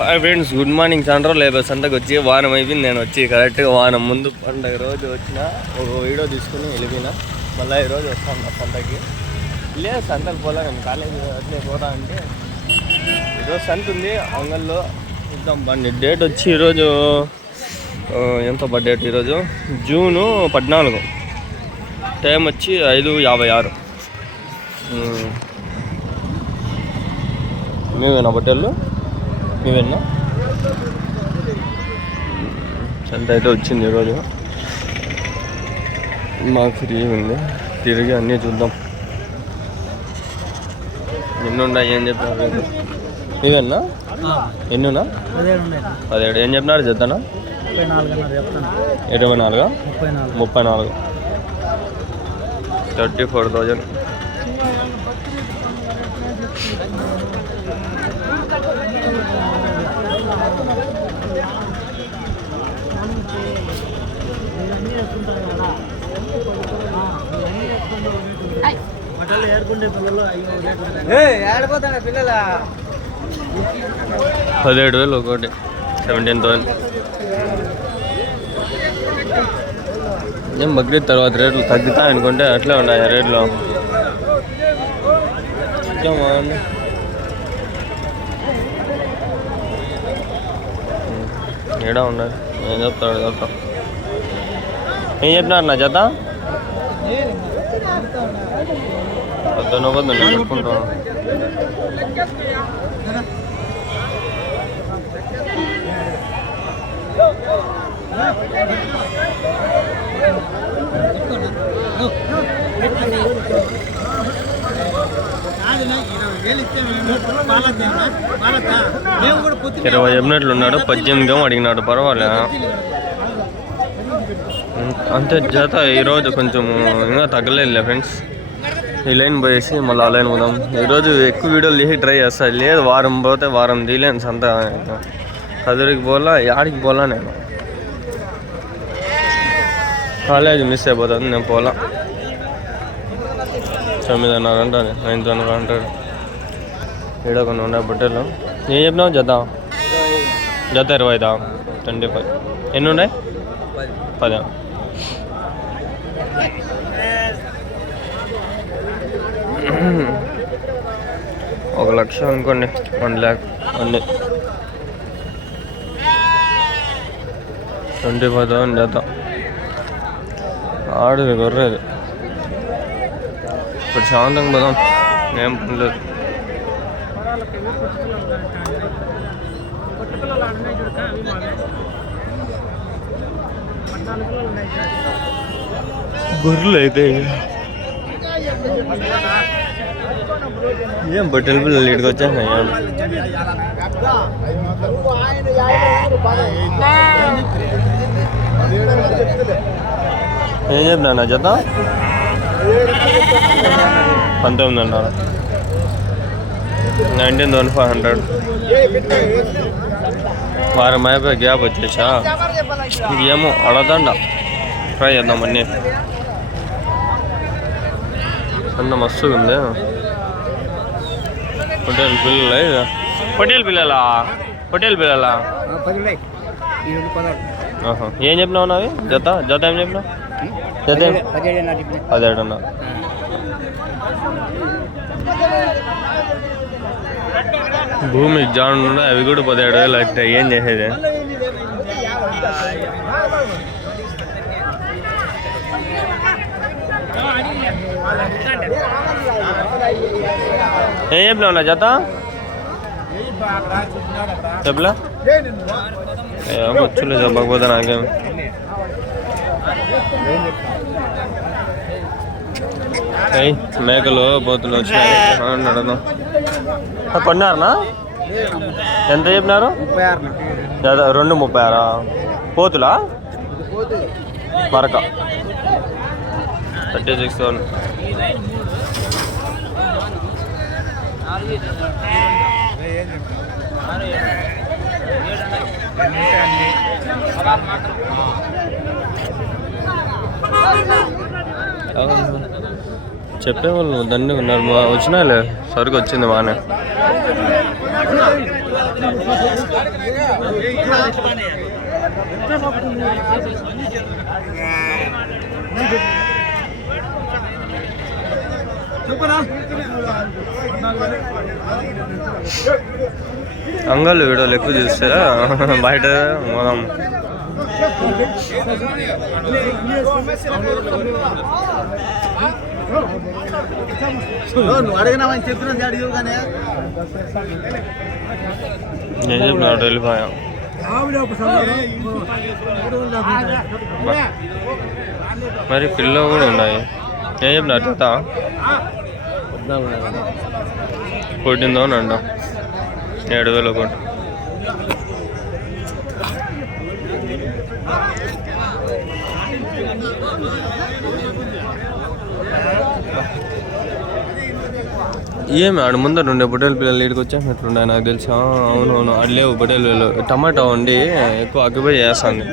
Hi friends, good morning. సండ్రో labour సంతకు వచ్చి వారం అయిపోయింది. నేను వచ్చి కరెక్ట్గా వారం ముందు పండగ రోజు వచ్చిన ఒక వీడియో తీసుకుని వెళ్ళిపోయినా. మళ్ళీ ఈరోజు వస్తాను సంతకి. లేదు సంతకు పోలే, నేను కాలేజీ అట్లే పోతా అంటే ఈరోజు సంత ఉంది అంగల్లో. చూద్దాం బండి. డేట్ వచ్చి ఈరోజు ఎంత డేట్? ఈరోజు జూను 14. టైం వచ్చి 5:56. మేమేనా బట్టలు? మేమేనా? సంత అయితే వచ్చింది ఈరోజు. మాకు ఫ్రీ ఉంది, తిరిగి అన్నీ చూద్దాం. ఎన్నున్నాయి ఏం చెప్పినారు? ఇవేనా? ఎన్నునా? 17. ఏం చెప్పినారు? చెప్తానా? 24. 34. 34,000. పిల్లల 17,000 ఒకటి. 17,000. ఏం బక్రీద్ తర్వాత రేట్లు తగ్గుతాయి అనుకుంటే అట్లే ఉన్నాయి రేట్లు. ఏడా ఉన్నాయి. ఏం చెప్తాడు? చెప్తాం. ఏం చెప్పినారు నా చేత? పొద్దున నేను చెప్పుకుంటాను. ఇరవై చెప్పినట్లు ఉన్నాడు. 18 అడిగినాడు. పర్వాలే అంతే. జత ఈరోజు కొంచెం ఇంకా తగ్గలేదు ఫ్రెండ్స్. ఈ లైన్ పోయేసి మళ్ళీ ఆ లైన్ పోదాం. ఈరోజు ఎక్కువ వీడియోలు తీసి ట్రై చేస్తాను. లేదు వారం పోతే వారం తీయలేను. సంత కదిరికి పోలా, యాడికి పోలా. నేను కాలేజ్ మిస్ అయిపోతుంది. నేను పోలా. 9:30 అంటాను, 9:30 అంటాడు. ఈడ కొన్ని ఉన్నాయి బట్టలు. ఏం చెప్పినావు? జత 20. 25. ఎన్ని ఉన్నాయి? 10. ₹1,00,000 అనుకోండి. 1,00,000 అన్నీ. 25,000 జత. ఆడది గొర్రేది. ఇప్పుడు శాంతంగా పోదాం. ఏం పని లేదు. గొర్రెలు అయితే ఏం బట్టలు పిల్లలు ఇక్కడికి వచ్చేసినాయి. ఏం చెప్పినా నా జత? 19 అన్నారు. 19,500. వారం అయిపోయి గ్యాప్ వచ్చేసా. ఏమో అడగదండ. ట్రై చేద్దాం అన్నీ. అన్న మస్తుగా ఉంది. పొట్టేలు పిల్లలా? పొట్టేలు పిల్లలా? పొట్టేలు పిల్లలా? ఏం చెప్పినావు నావి? జత జత ఏం చెప్పినావు? జత 17 అన్నా. భూమి జాన్ అవి కూడా 17,000 అవుతాయి. ఏం చేసేది? ఏం చెప్పినావు నా జత? చెప్పలే వచ్చులే చెప్పకపోతే నాకేం. మేకలు పోతులు వచ్చినాయి. అడగదాం. కొన్నారనా? ఎంత చెప్పినారు? 2,36. పోతులా? మరక 36,000. చెప్పేవాళ్ళు దండి ఉన్నారు. వచ్చినాలే, సరుకు వచ్చింది బాగానే. అంగళ్ళు వీడియోలు ఎక్కువ చూస్తారా బయట మొదం నేను చెప్పినాడు వెళ్ళిపోయా మరి పిల్లలు కూడా ఉన్నాయి నేను చెప్పిన జత 14,000 అంట 7,000 ఒకటి ఏమి ఆడ ముందర ఉండే పొట్టేలు పిల్లలు ఇక్కడికి వచ్చేసినట్లుండే నాకు తెలుసా. అవునవును ఆడ లేవు పొట్టేలు పిల్లలు. టమాటా వండి ఎక్కువ అగ్గిపోయి చేస్తాను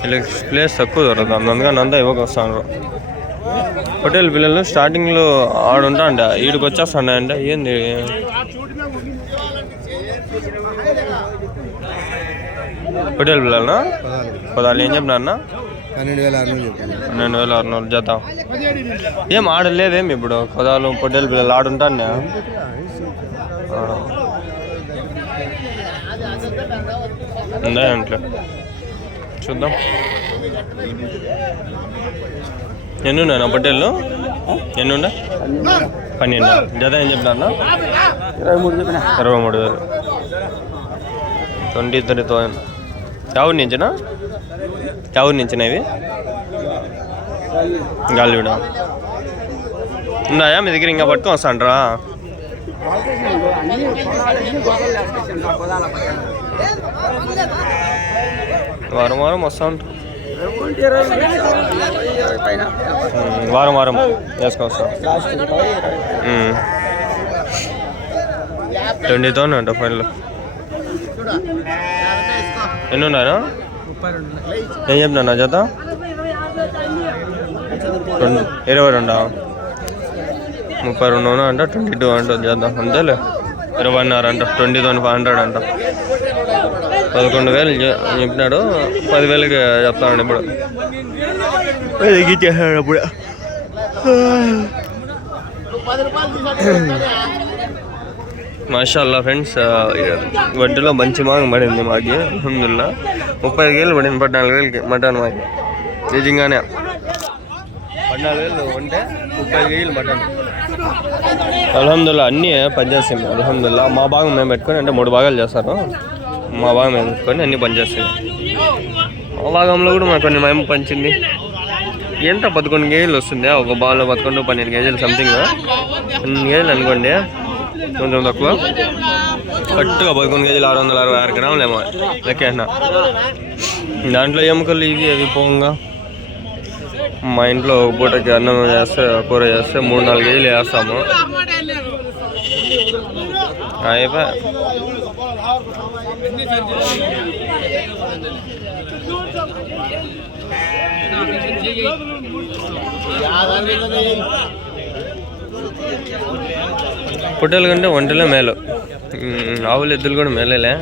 వీళ్ళకి ప్లేస్ తక్కువ దొరుకుతుంది అందుకని అంతా ఇవ్వక వస్తాను. పొట్టేలు పిల్లలు స్టార్టింగ్లో ఆడుంటా అండి ఈడికి వచ్చేస్తాండే అంటే ఏంది పొట్టేలు పిల్లలనా 10,000 ఏం చెప్పినా 12,600 జత. ఏం ఆడలేదేమి ఇప్పుడు 10,000 పొట్టేలు పిల్లలు ఆడుంటాను ఉందా ఇంట్లో చూద్దాం. ఎన్ని ఉన్నాయి నా పొట్టేళ్ళు ఎన్ని ఉండే 12 జత ఏం చెప్పినా 23,000 23,000 ఎవరి నుంచినా ఇవి గాలివిడ ఉన్నాయా మీ దగ్గర ఇంకా పట్టుకొని వస్తాండ్రా. వారం వారం వస్తూ ఉంటారు వారం వారం వేసుకొస్తాం 20,000 అంట ఫైనల్. ఎన్ని ఉన్నారా ఏం చెప్పినా జత 22 32 అంట 22 అంట జత అంతేలే 20,500 అంట 20,500 అంట 11,000 చెప్పినాడు 10,000కి చెప్తానండి ఇప్పుడు ఎగిచ్చేసాడు అప్పుడు. మాషాల్లా ఫ్రెండ్స్ వడ్డీలో మంచి మాంగ పడింది మాకి అల్హమ్దుల్లా 35,000 పడింది 14,000కి మటన్ మాకి నిజంగానే 14,000 ఉంటే 35,000 మటన్ అల్హమ్దుల్లా అన్నీ పనిచేస్తాయి అల్హమ్దుల్లా. మా భాగం మేము పెట్టుకొని అంటే 3 భాగాలు చేస్తారు మా భాగం మేము పెట్టుకొని అన్నీ పనిచేస్తాయి. మా భాగంలో కూడా మాకు కొన్ని మేము పంచింది ఎంత 11 కేజీలు వస్తుంది ఒక బాల్లో 11-12 కేజీలు సంథింగ్ 12 కేజీలు అనుకోండి కొంచెం తక్కువ కరెక్ట్గా 11 కేజీలు 666 గ్రాములు ఏమో లెక్కేసిన. దాంట్లో ఎముకలు ఇవి అవి పోంగా మా ఇంట్లో ఒక పూటకి అన్నం చేస్తే కూర చేస్తే 3-4 కేజీలు వేస్తాము అయిపోయి. పొట్టేలు కంటే ఒంటలే మేలు ఆవులు ఎద్దులు కూడా మేలేలే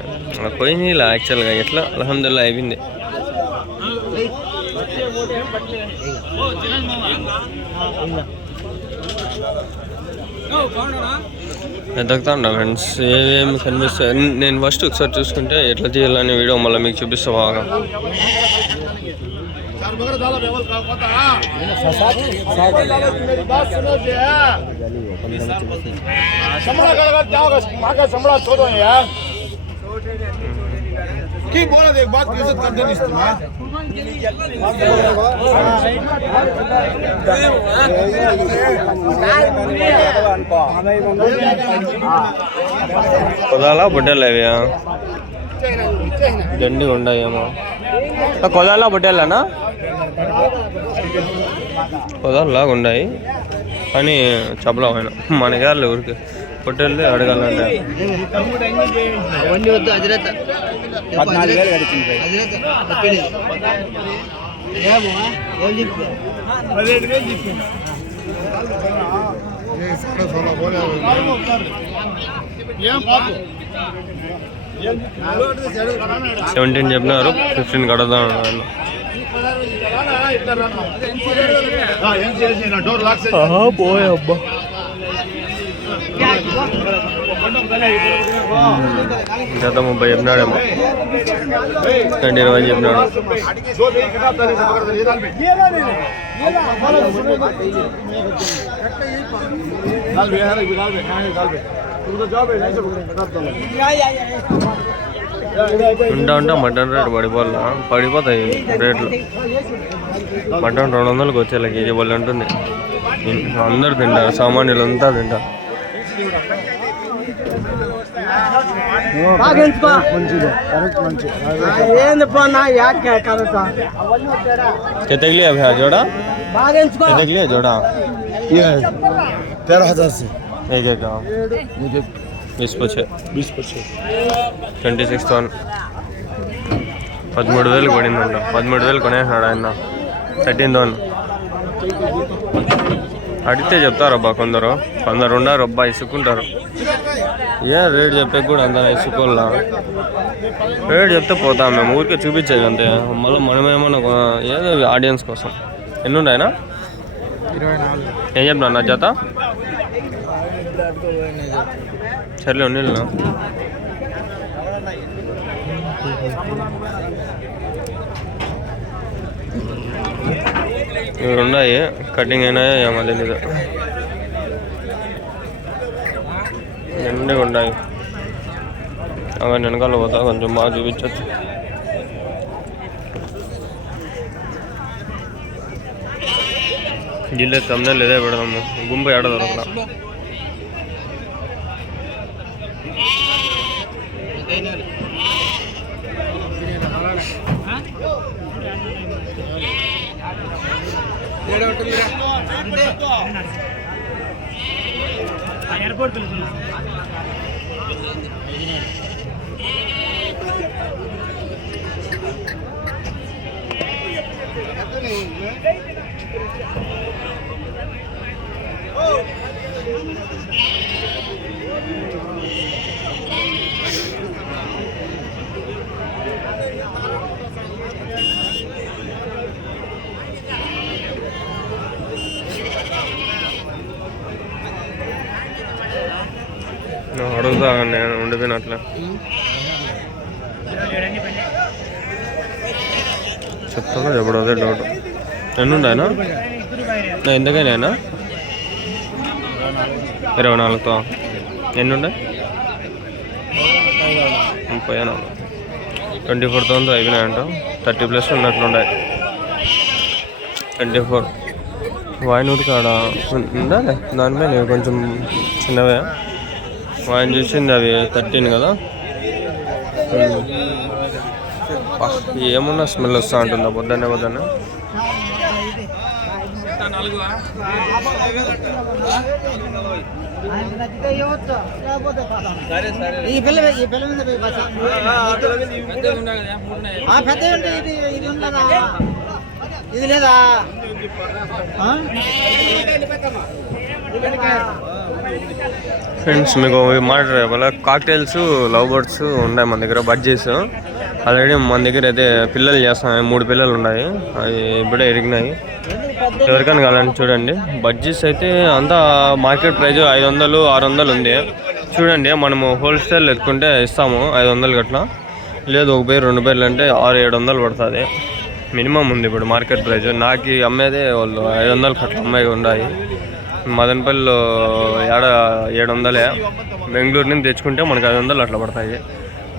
పోయింది ఇలా యాక్చువల్గా ఎట్లా అల్హమ్దుల్లా అయిపోయింది. ఎదుగుతా ఉన్నా ఫ్రెండ్స్ ఏమేమి కనిపిస్తాయి. నేను ఫస్ట్ ఒకసారి చూసుకుంటే ఎట్లా చేయాలని వీడియో మళ్ళీ మీకు చూపిస్తా బాగా. కొదాలా బొడ్డెలు అవి దండిగా ఉన్నాయేమో కొదాలా బొడ్డెలనా కొదాలాగా ఉన్నాయి కానీ చెప్పలేము ఆయన మనగాళ్ళు ఊరికి పొట్టేళ్ళు అడగాలంటే 14,000 గడిచింది. 17 చెప్పినారు, 15 కడదాం అన్నారు. పోయే అబ్బా జత 30 చెప్పినాడేమో, 20 చెప్పినాడు. ఉంటా మటన్ రేటు పడిపోతాయి రేట్లు. మటన్ 200కి వచ్చేలా కేజీ వాళ్ళు ఉంటుంది. అందరు తింటారు, సామాన్యులు అంతా తింటారు. कितने के लिए भैया जोड़ा? कितने के लिए जोड़ा? ये 13,000 से एक एक का 20 26,000 13,000 పడిందంట. 13,000 కొనేసినాడు ఆయన. 13,000 అడిగితే చెప్తారబ్బా కొందరు ఉన్నారు అబ్బా, ఇసుకుంటారు. ఏ రేట్ చెప్పే కూడా అంత ఇసుకోవాలా? రేట్ చెప్తే పోతాం మేము, ఊరికే చూపించేది అంతే. మళ్ళీ మనమేమన్నా ఏదో ఆడియన్స్ కోసం. ఎన్ని ఉన్నాయనా? 24. ఏం చెప్తున్నా నా జత? సర్లే ఉన్నీళ్ళనా? ఇవి ఉన్నాయి, కటింగ్ అయినాయో ఏమో తెలీదు. నిండుగా ఉన్నాయి. అవి వెనకాల పోతా, కొంచెం బాగా చూపించచ్చు. జిల్లే తమ్నే లేదే పెడదాము, గుంపు ఏడ దొరకలా. ఎయిర్పోర్ట్ అడుగుతా నేను ఉండిపోయినట్లే చెప్తాను. ఎప్పుడు అదే డౌట్. ఎన్ని ఉన్నాయనా? ఎంతకైనా 24తో ఎన్ని ఉన్నాయి? 34. 24,000 అయిపోయినాయంట. 30+ ఉన్నట్లున్నాయి. 24 వాయినూరు కాడ ఉండాలి. దానిపై కొంచెం చిన్నవే వాయిన్ చూసింది, అవి 13 కదా. ఏమన్నా స్మెల్ వస్తూ ఉంటుందా పొద్దున్నే? ఇది లేదా? ఫ్రెండ్స్ మీకు మాట వాళ్ళ కాక్టైల్స్, లవ్ బర్డ్స్ ఉన్నాయి మన దగ్గర. బడ్జీస్ ఆల్రెడీ మన దగ్గర అయితే పిల్లలు చేస్తున్నాయి. 3 పిల్లలు ఉన్నాయి, అవి ఇప్పుడే ఎరిగినాయి. ఎవరికైనా కావాలని చూడండి. బడ్జీస్ అయితే అంతా మార్కెట్ ప్రైస్ 500, 600 ఉంది. చూడండి, మనము హోల్సేల్ ఎత్తుకుంటే ఇస్తాము 500 అట్లా. లేదు 1 పేరు 2 పేర్లు అంటే 600-700 పడుతుంది మినిమం ఉంది ఇప్పుడు మార్కెట్ ప్రైస్. నాకు అమ్మేదే వాళ్ళు 500 అట్లా అమ్మాయి ఉన్నాయి. మదనపల్లిలో 700. బెంగళూరు నుంచి తెచ్చుకుంటే మనకు 500 అట్లా పడతాయి.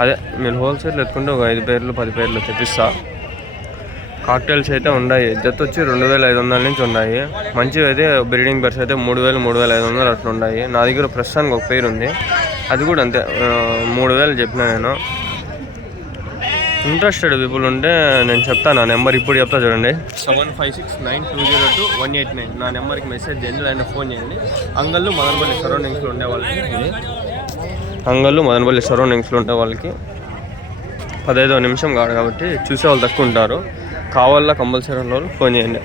అదే మీరు హోల్సేల్ ఎత్తుకుంటే ఒక 5 పేర్లు 10 పేర్లు తెప్పిస్తా. కాక్టైల్స్ అయితే ఉన్నాయి. జత వచ్చి 2,500 నుంచి ఉన్నాయి. మంచివి అయితే బ్రీడింగ్ బర్డ్స్ అయితే 3,000, 3,500 అట్లా ఉన్నాయి. నా దగ్గర ప్రస్తుతానికి 1 పేరు ఉంది, అది కూడా అంతే 3,000 చెప్పిన నేను. ఇంట్రెస్టెడ్ పీపుల్ ఉంటే నేను చెప్తాను. నా నెంబర్ ఇప్పుడు చెప్తా చూడండి, 7569202189. నా నెంబర్కి మెసేజ్ చేయండి, లేదా ఫోన్ చేయండి. అంగళ్ళు మదనపల్లి సరౌండింగ్స్లో ఉండే వాళ్ళకి, అంగళ్ళు మదనపల్లి సరౌండింగ్స్లో ఉండే వాళ్ళకి 15వ నిమిషం కాదు కాబట్టి చూసేవాళ్ళు తక్కువ ఉంటారు. కావాలా కంపల్సరీ ఉన్న వాళ్ళు ఫోన్ చేయండి.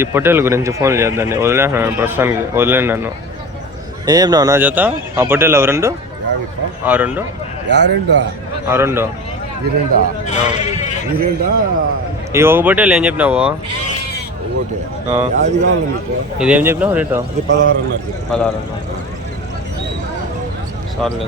ఈ పొట్టేల గురించి ఫోన్ చేయొద్దండి, వదిలేను ప్రస్తుతానికి. వదిలేను నన్ను. ఏం చెప్పినావు నా జత? ఆ పొట్టేలు ఎవరండు? ఆ రెండు ఆ రెండు ఈ ఒక బొట్టేలు ఏం చెప్పినావు ఇదేం చెప్పినావు రేటు 16 16 సార్లు